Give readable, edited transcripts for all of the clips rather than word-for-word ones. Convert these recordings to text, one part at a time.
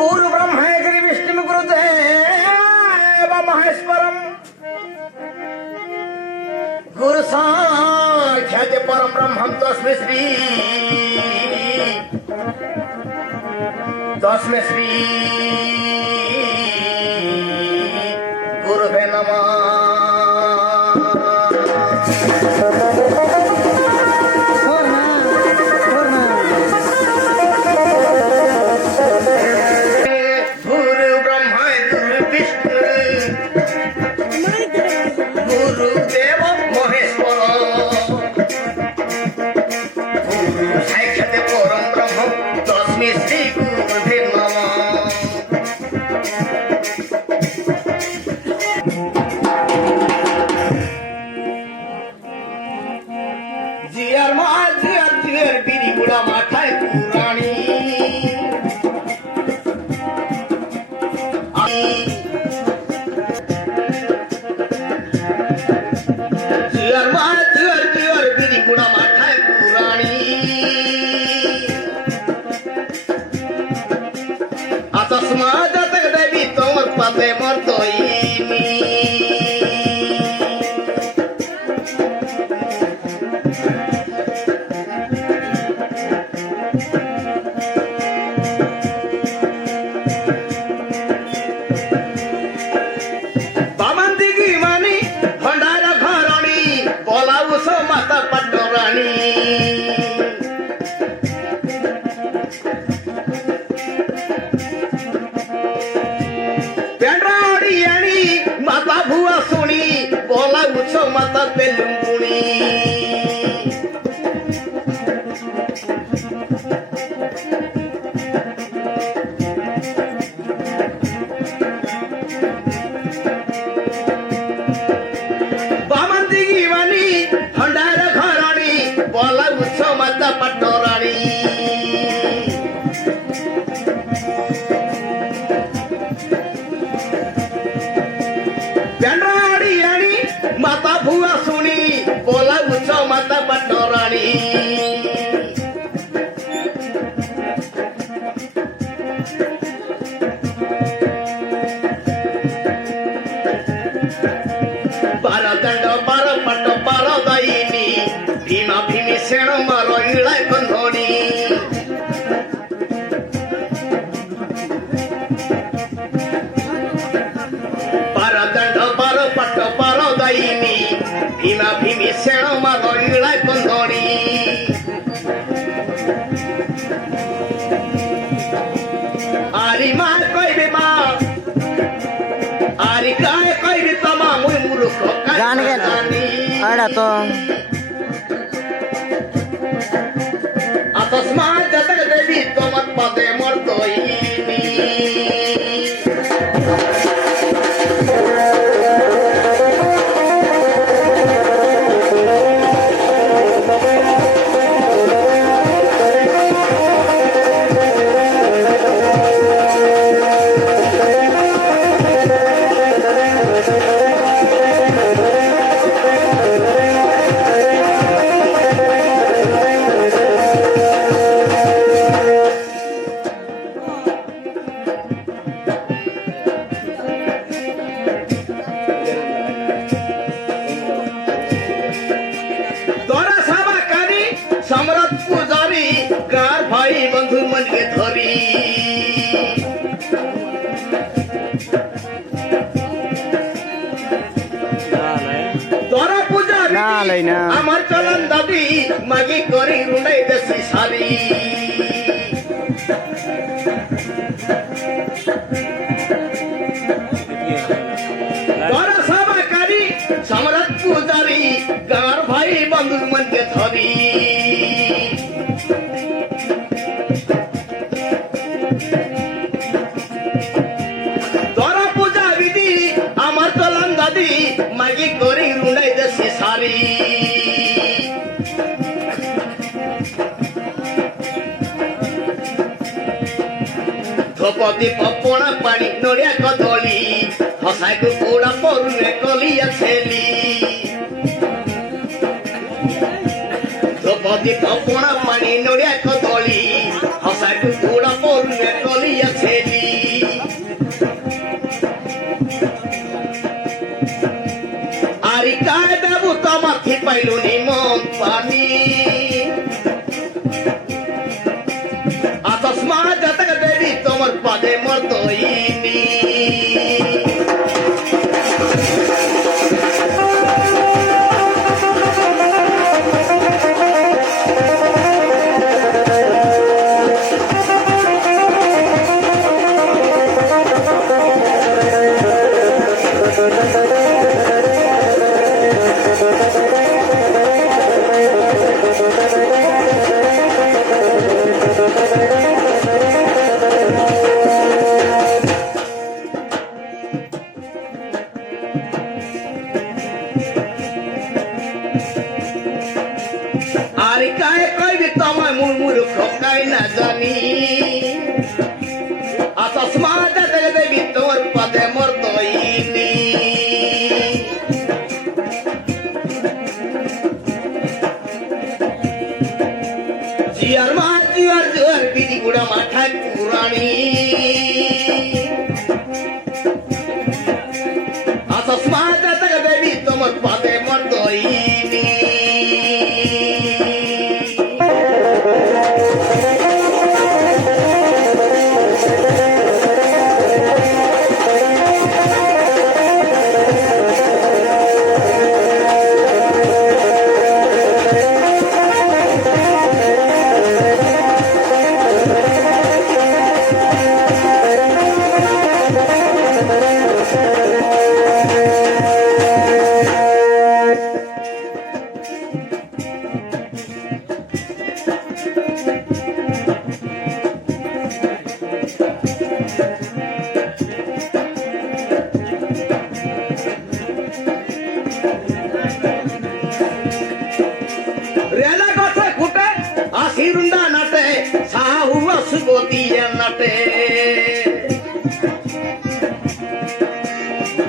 गुरु ब्रह्मा गिरि विष्णु गुरुदेव महेश्वरम गुरु साक्षात् परम ब्रह्मं तस्मै श्री गुरुवे नमः। तो अकस्मात जतक देवी तोमत पदे मर्दोइनी আমার চলন দাবি মাগি করি রুড়াই দেশি সারি বড় সভাকারী সম্রাট পূজারী গাঁর ভাই বন্ধু মনকে ধরি তোরা পূজা বিধি আমার চলন দাবি মাগি করি রুড়াই দেশি সারি ध्रुपदी पपड़ा पानी नड़िया कदली हसाई कुकुड़ा परुए कलिया छेली দ্রৌপদী কপড়া পানি নড়িয়া কদলি হসাই কুকুড়া পড়ুয়ে কলিয়া ছেলি সসমাজ দেবী তোর পদে মোর দইনি জিয়ার মা জিয়ার জোয়ার বিড়ি গুড়া মাথা পুরানি সসমাজ দেবী তোমার পদে মোর দইনি রেলা কথা ফুটে আসিরুন্ডা নাটে সাহু সুগতিয়ে নাটে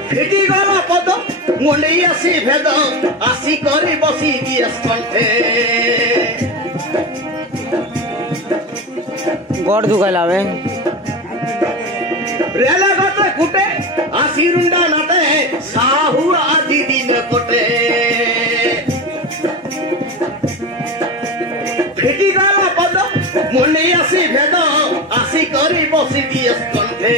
ফিটি গল পদ মুন্ডি আসি ভেদ আসি করি বসি দিয়ে কণ্ঠে গড় ঢুকাই লাবে রেলা কথা ফুটে আসিরুন্ডা নাটে সাহু আজি দিন কোটে ফিটি গল পদ মুন্ডি আসি ভেদ আসি করি বসি দিয়ে কণ্ঠে